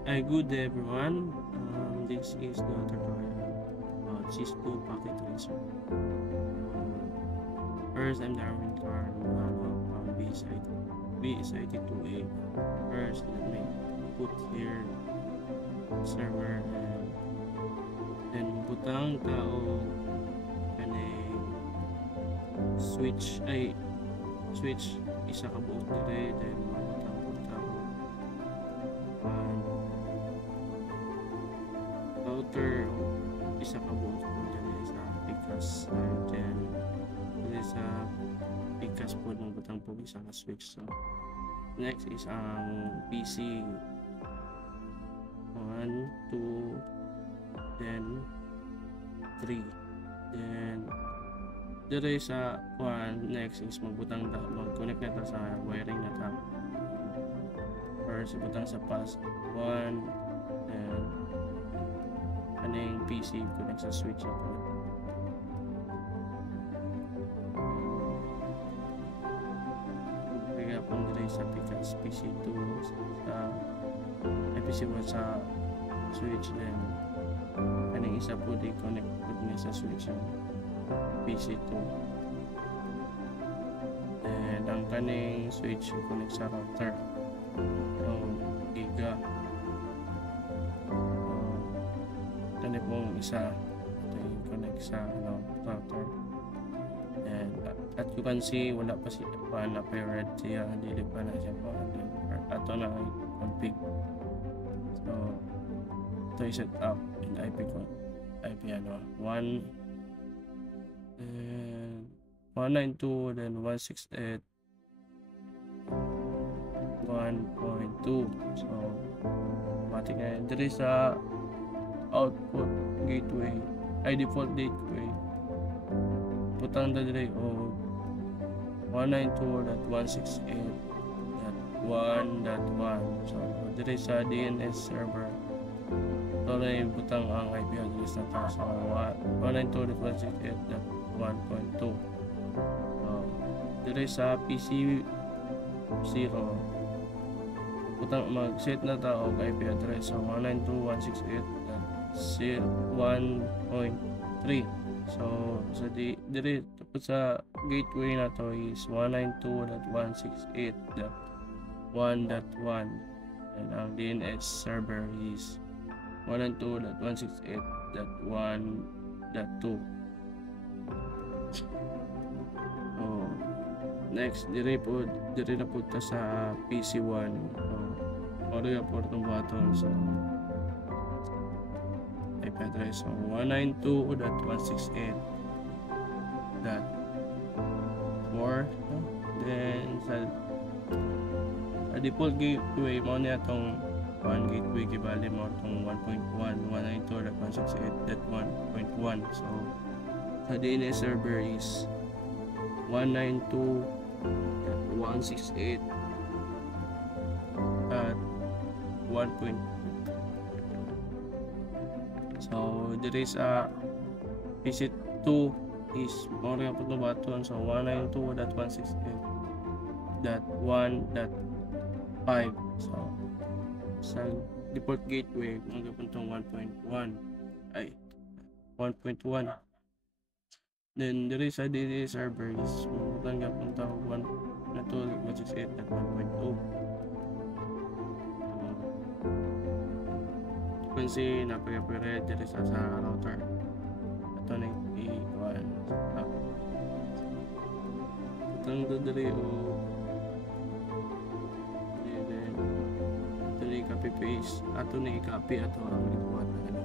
Good everyone. This is the tutorial about Cisco Packet Tracer. First, I'm Darwin Carl from BSIT2A. First, let me put here server and then butang tao kanay switch isa ka buot dire then butang router isa ka buot dire sa Picas then dire sa Picas po ng butang po isa ka switch. So next is ang PC 1, 2, then 3, then dire sa next is mag-connect na ta sa wiring na ta. First butang sa pass 1 and aning PC connect sa switch na po. Kaya po dire sa Picas PC2 sa PC1 sa switch then aning isa po di connect po niya sa switch ng PC2 and ang kaning switch connect sa router yung giga kani pong isa ito yung connect sa router and at you can see wala pa na red siya hindi pa na siya pa ato na config. So ito i set up in IP 192 then 168 1.2. so automatic na yun. There is a output gateway default gateway putang na dire o 192.168.1.1. so there is a DNS server. So na yung butang ang IP address na ta sa 192.168.1.2. Dire sa PC 0 butang mag-set na ta og IP address sa 192.168.1.3. so sa dire tapos sa gateway na to is 192.168.1.1 and ang DNS server is 192.168.1.2. Next, dire na po ta sa PC1. Order po itong button. So, IP address. So, 192.168.4. Then, sa default gateway, mo niya itong gateway kibali mo itong 1.1 192.168.1.1. So, sa DNS server is 192.168 at 1. So there is a PC2 is more nga po button. So 192.168.1.5. so sa default gateway mga puntong 1.1 1.1. Then there is a DNS server is mabutan nga punta 192.168.1.2. Kung si napagapire dire sa router ito na i-1 itong dadali o then ito na i-copy paste ato na i-copy ato ang ikuha na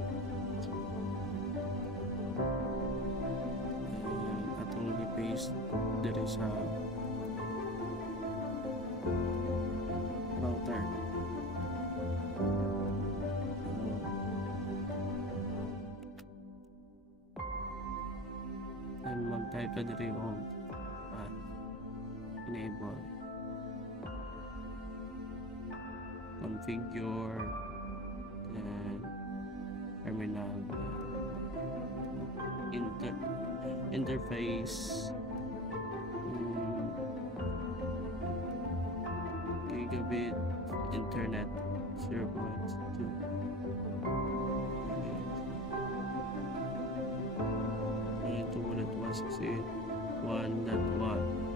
atong i-paste dire sa router. And mag-type ka dire o enable configure and terminal interface gigabit internet 0.2. And 2.168.1.1.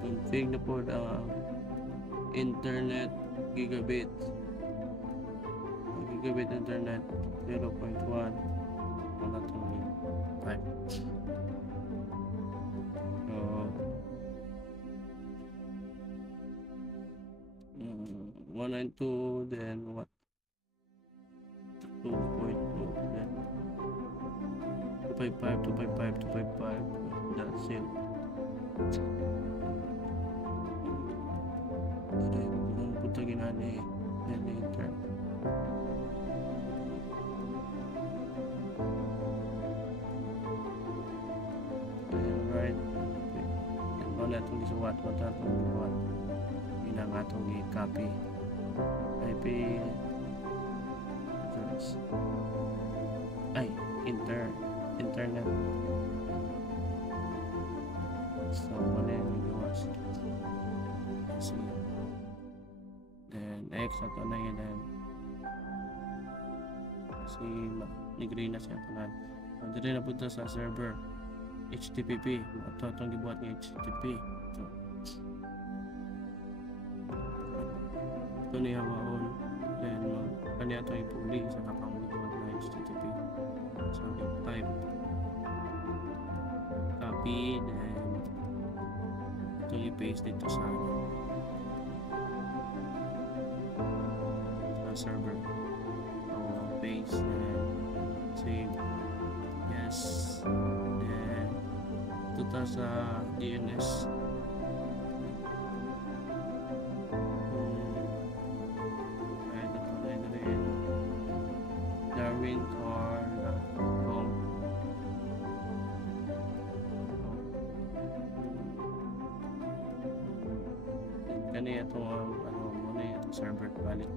Config na po ang internet gigabit internet 0.1 wala itong type. So 192, then what 2.2, then 255, that's it. Punta ginani later. Right. Wala itong isuwat. Wala itong isuwat. Hindi na nga itong i-copy. IP address. Ay, internet. So, wala yung iwas. See. Then X ato na yun, then kasi ni-green na siya tanan. Dito na punta sa server HTTP. Ito itong gibuhat ng HTTP. Ito niya maon. Then kanya ito ipuli sa kapang gibuhat ng HTTP. So type copy, then ito i-paste dito sa server. Paste and save. Yes. Then ito sa DNS. Ito na rin darwincar.com. Kani ito ang muna itong server balik.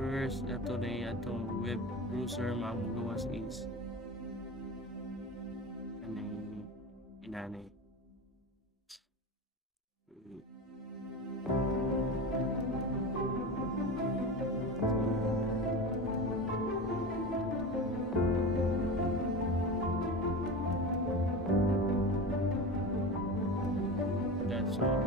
First, ito na itong web browser mamuluwas is kanang inanay. That's all.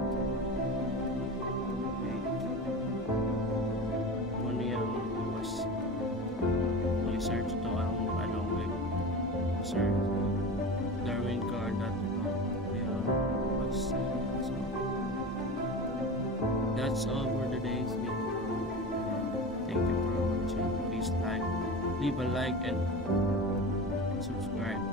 Search to ang web search darwincar.com. That's all for today's video. Thank you for watching. Please leave a like and subscribe.